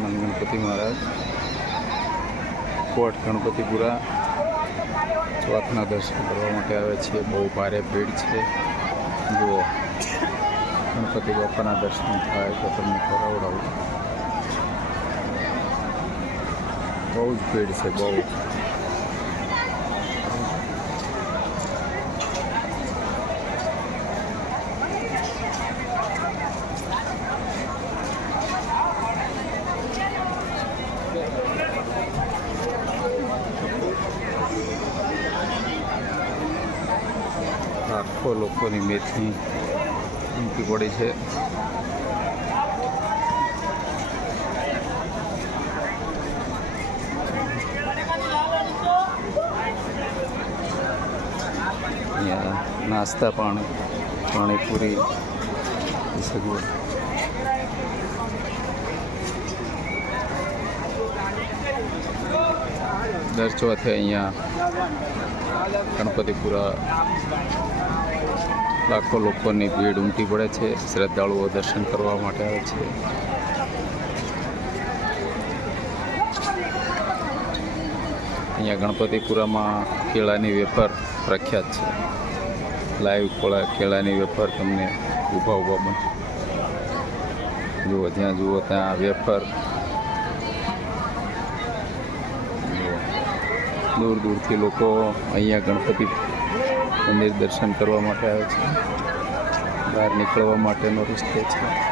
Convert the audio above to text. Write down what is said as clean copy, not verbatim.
સચ્ચિદાનંદ ગણપતિ મહારાજ કોટ ગણપતિપુરા ચોથના દર્શન કરવા માટે આવે છે। બહુ ભારે ભીડ છે। જુઓ ગણપતિ બાપાના દર્શન થાય તો તમને કરાવડાવું। બહુ જ ભીડ છે, બહુ। લાખો લોકોની મેથી ઉમટી પડી છે। અહીંયા નાસ્તા પાણીપુરી સગવડ। દર ચોથે અહીંયા ગણપતિપુરા લાખો લોકોની ભીડ ઉમટી પડે છે। શ્રદ્ધાળુઓ દર્શન કરવા માટે આવે છે। અહીંયા ગણપતિપુરામાં કેળાની વેફર પ્રખ્યાત છે। લાઈવ કેળાની વેફર તમને ઊભા બને। જુઓ જ્યાં જુઓ ત્યાં વેફર। દૂર દૂરથી લોકો અહીંયા ગણપતિ મંદિર દર્શન કરવા માટે આવે છે। બહાર નીકળવા માટેનો રસ્તો છે।